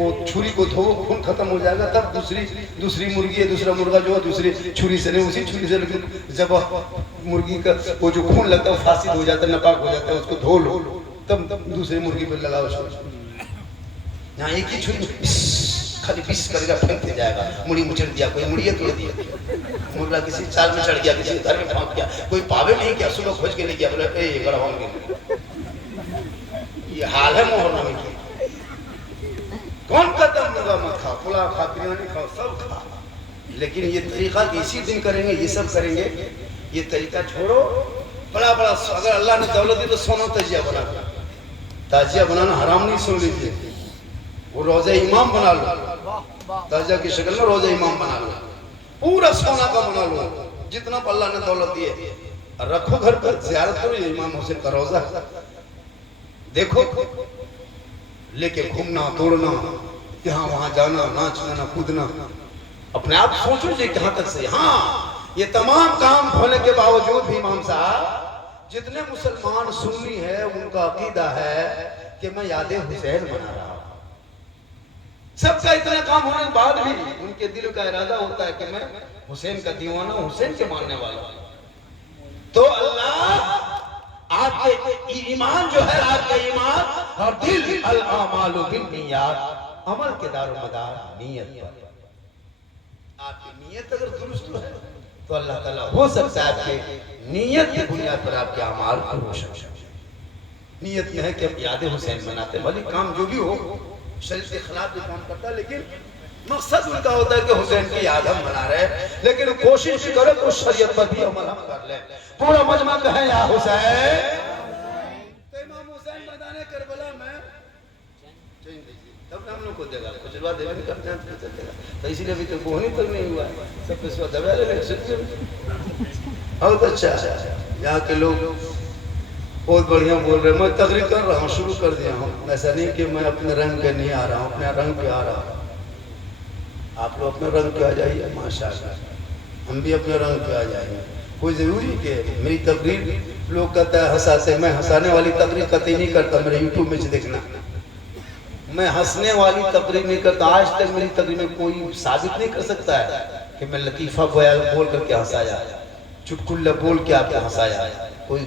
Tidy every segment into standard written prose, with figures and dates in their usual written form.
वो छुरी को धो, खून खत्म हो जाएगा, तब दूसरी मुर्गी है, दूसरा मुर्गा जो है दूसरी छुरी से नहीं, उसी छुरी से। लेकिन जब मुर्गी का वो जो खून लगता है फासिद हो जाता है, नापाक हो जाता है, उसको धो लो, तब दूसरी मुर्गी पर लगाओ उसको। यहाँ एक ही छुरी खाली पिस करेगा, फेंकते जाएगा। मुड़ी मुचड़ दिया, कोई मुड़िए तोड़ दिया, मुर्गा किसी चाल में चढ़ गया, किसी घर में पहुंच गया, कोई पावे नहीं किया, सुबह खोज के ले गया, बोले ए गड़वाऊंगे। ये हाल है मोहर्रम में। कौन कहता मुर्गा मत खाओ, पुलाव खा, बिरयानी खाओ, सब खा, लेकिन ये तरीका इसी दिन करेंगे, ये सब करेंगे, ये तरीका छोड़ो। बड़ा बड़ा अगर अल्लाह ने दौलत दी तो सोना ताजिया बना, ताजिया बनाना हराम नहीं, सुन लीजिए। वो रोजा इमाम बना लो, ताजिया की शक्ल में रोजा इमाम बना लो, पूरा सोना का बना लो, जितना अल्लाह ने दौलत दी है, रखो घर पर, ज़ियारत करो, ये इमाम हुसैन का रोजा देखो, लेके घूमना तोड़ना, यहाँ वहां जाना, नाचना कूदना, अपने आप सोचो ये कहां तक से। हाँ, ये तमाम काम होने के बावजूद भी इमाम साहब, जितने मुसलमान सुन्नी है उनका अकीदा है कि मैं याद हुसैन मना रहा हूं। सबका इतना काम होने के बाद भी उनके दिल का इरादा होता है कि मैं हुसैन का दीवाना, हुसैन के मानने वाला हूं। तो अल्लाह आपके ईमान जो है, आपके ईमान और दिल, अल आमालु बिन्नियात, अमल के दारोमदार नियत पर। आपकी नियत अगर दुरुस्त है तो अल्लाह ताला हो सकता है आपके नियत की बुनियाद पर आपके अमाल को रोशन। नियत में है कि अब याद हुसैन मनाते, भले काम जो भी हो शरीर के खिलाफ भी काम करता है, लेकिन मकसद उनका होता है कि हुसैन की याद हम मना रहे हैं, लेकिन कोशिश करो तो शरीयत पर भी अमल हम कर लें। पूरा मजमा कहे या हुसैन, तो इमाम हुसैन मैदान करबला में तब हम लोग को देगा, कुछ बात देगा नहीं करते हैं, तो इसीलिए अभी तो बोहनी तो नहीं हुआ, सब पे दबा ले। बहुत अच्छा, यहाँ के लोग बहुत बढ़िया बोल रहे हैं। मैं तकरीर कर रहा हूँ, शुरू कर दिया हूँ, ऐसा नहीं कि मैं अपने रंग पे नहीं आ रहा हूँ, अपने रंग पे आ रहा हूँ। आप लोग अपने रंग पे आ जाइए, माशाअल्लाह, हम भी अपने रंग पे आ जाएंगे। कोई ज़रूरी कि मेरी तकरीर लोग कहता है हंसाते, मैं हंसाने वाली तकरीर कतई नहीं करता, मेरे यूट्यूब में से देखना, मैं हंसने वाली तकरीर नहीं करता। आज तक मेरी तकरीर में कोई साबित नहीं कर सकता है कि मैं लतीफ़ा बोल करके हंसाया, चुटकुल्ला बोल के आपको हंसाया, कोई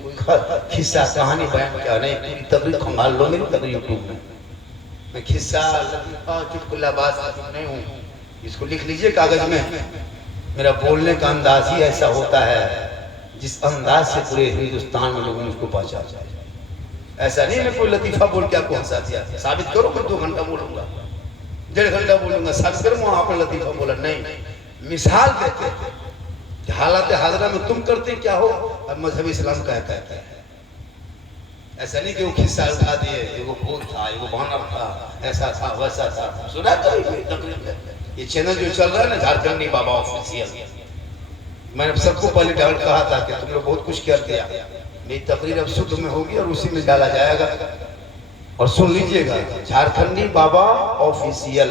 खिस्सा कहानी बयान क्या नहीं। पूरी तकरीर खंगाल लो मेरी तकरीर यूट्यूब में, मैं खिस्सा लतीफ़ा चुटकुल्ला बात नहीं हूँ। इसको लिख लीजिए कागज में। मेरा बोलने का अंदाज ही ऐसा होता है जिस अंदाज से पूरे हिंदुस्तान में लोग मुझको पहचान। ऐसा नहीं मैं कोई लतीफ़ा बोल के आपको हंसा दिया, साबित करो, मैं 2 घंटा बोलूंगा, 1.5 घंटा बोलूंगा, साबित करो आपने लतीफ़ा बोला। नहीं, मिसाल देते कि हालात हाजरा में तुम करते क्या हो, अब मजहब इस्लाम कहता है। ऐसा नहीं कि वो खिस्सा उठा दिए, एगो भूत था, एगो बानर था, ऐसा था वैसा था, सुना कभी? ये चैनल जो चल रहा है ना, झारखंडी बाबा ऑफिशियल, मैंने सबको पहले डाल कहा था कि तुम लोग बहुत कुछ कर दिया। मेरी तकरीर अब शुद्ध में होगी और उसी में डाला जाएगा, और सुन लीजिएगा, झारखंडी बाबा ऑफिशियल,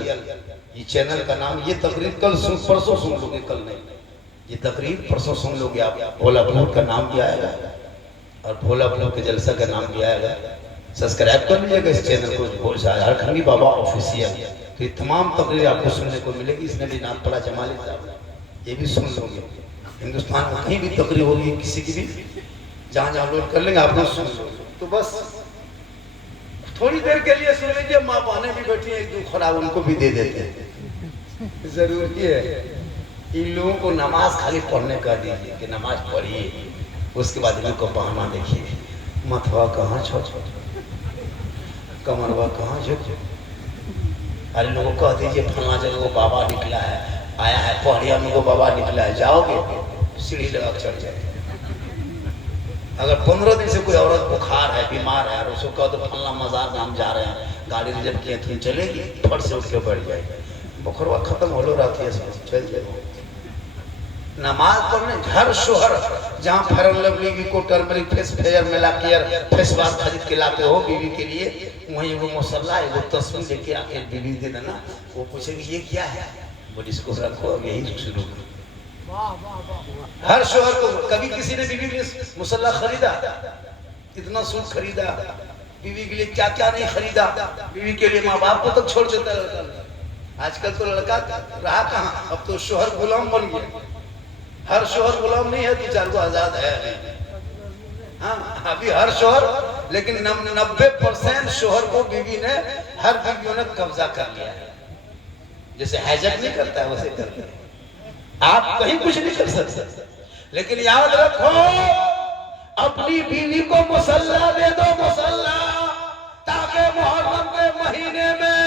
ये चैनल का नाम। ये तकरीर कल परसों सुन लोगे, कल नहीं, ये तकरीर परसों सुन लोगे आप। भोला बलूर का नाम भी आएगा और भोला बलूर के जलसा का नाम भी आएगा। सब्सक्राइब कर लीजिएगा इस चैनल को, झारखंडी बाबा ऑफिशियल। तो तमाम तकरीर आपको सुनने को मिलेगी। इसने भी नाम पड़ा जमाली साहब, ये भी सुन लोगे। हिंदुस्तान में कहीं भी तकरीर होगी किसी की भी, जहाँ जहाँ लोग कर लेंगे आप लोग सुन लो। तो बस थोड़ी देर के लिए सुन लीजिए। माँ बहने भी बैठी है, एक 2 खराब उनको भी दे देते हैं। जरूरी है इन लोगों को नमाज खाली पढ़ने का दीजिए कि नमाज पढ़िए, उसके बाद इनको बहाना देखिए, मथवा कहाँ छो, कमरवा कहाँ झुक। अरे लोगों को कह दीजिए फला जगह वो बाबा निकला है, आया है पहड़िया में, वो बाबा निकला है, जाओगे सीढ़ी लगा चढ़ जाए। अगर 15 दिन से कोई औरत बुखार है, बीमार है, और उसको कह दो फला मजार में हम जा रहे हैं, गाड़ी रिजर्व किए थे, चलेगी, फट से उठ के बैठ जाएगी, बुखरवा खत्म हो लो रात चल जाए। नमाज पढ़ने घर शोहर जहाँ फेयर लवली को टर्मरिक फेस फेयर मिला केयर फेस वाश खरीद के लाते हो बीवी के लिए, वहीं वो मसल्ला है, वो तस्वीर लेके आके बीवी दे देना, वो पूछेगी ये क्या है, बोले इसको रखो, यही शुरू करो। हर शोहर को कभी किसी ने बीवी के मुसल्ला खरीदा, इतना सूट खरीदा, बीवी के लिए क्या क्या नहीं खरीदा, बीवी के लिए माँ बाप को तक छोड़ देता लड़का। आजकल तो लड़का रहा कहाँ, अब तो शोहर गुलाम बन गया। हर शोहर गुलाम नहीं है, 2-4 को आजाद है अभी। हाँ अभी हर शोहर, लेकिन 90% शोहर को बीवी ने, हर बीवियों ने कब्जा कर लिया है। जैसे हैजक नहीं करता है वैसे करते हैं। आप कहीं कुछ नहीं कर सकते, लेकिन याद रखो अपनी बीवी को मुसल्ला दे दो, मुसल्ला, ताकि मुहर्रम के महीने में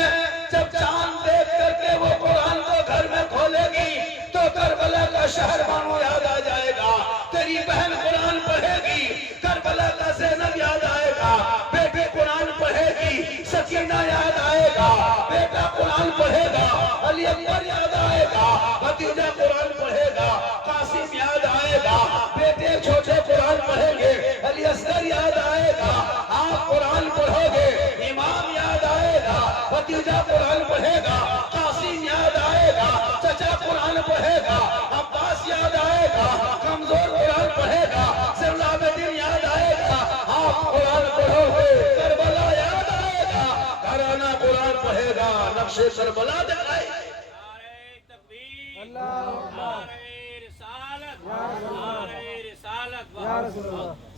जब चांद देख करके वो कुरान को घर में खोलेगी तो करबला का शहर मानो याद आ जाएगा। तेरी बहन कुरान पढ़ेगी, करबला का ज़ैनब याद आएगा। बेटी कुरान पढ़ेगी, सकीना याद आएगा। बेटा कुरान पढ़ेगा, अली अकबर याद आएगा। भतीजा कुरान पढ़ेगा, कासिम याद आएगा। बेटे छोटे कुरान पढ़ेंगे, अली असगर याद आएगा। आप कुरान पढ़ोगे, इमाम याद आएगा। भतीजा कुरान पढ़ेगा, कासिम याद आएगा। चचा कुरान पढ़ेगा, अब्बास याद आएगा। कमजोर कुरान पढ़ेगा, ज़ैनुलाबदीन याद आएगा। आप कुरान पढ़ोगे, करबला याद आएगा। घराना कुरान पढ़ेगा, नक्शे करबला दिखाएगा।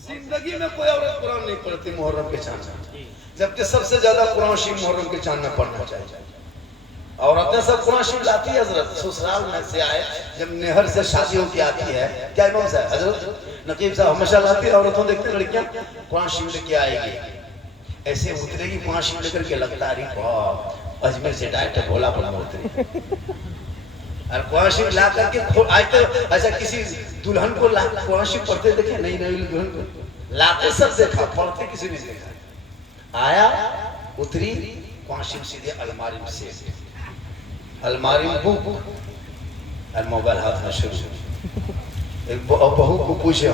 जिंदगी में कोई औरत कुरान नहीं पढ़ती मुहर्रम के चांद में, जबकि सबसे ज्यादा कुरान शरीफ मुहर्रम के चांद में पढ़ना चाहिए। औरतें सब कुरान शरीफ लाती है हजरत, ससुराल में से आए जब नहर से शादी होकर आती है, क्या इमाम साहब हजरत नकीब साहब हमेशा लाती है, औरतों देखते लड़कियां कुरान शरीफ लेके आएगी, ऐसे उतरेगी कुरान शरीफ लेकर के, लगता है वाह अजमेर से डायरेक्ट भोला भोला उतरी। और कुरान शरीफ ला करके आज तो ऐसा किसी दुल्हन को कुरान शरीफ पढ़ते देखे नहीं, दुल्हन को लाते सब देखा, पढ़ते किसी ने देखा। आया उतरी कुरान शरीफ सीधे अलमारी में से, अलमारी में बुक और मोबाइल हाथ में शुरू। एक बहू को पूछे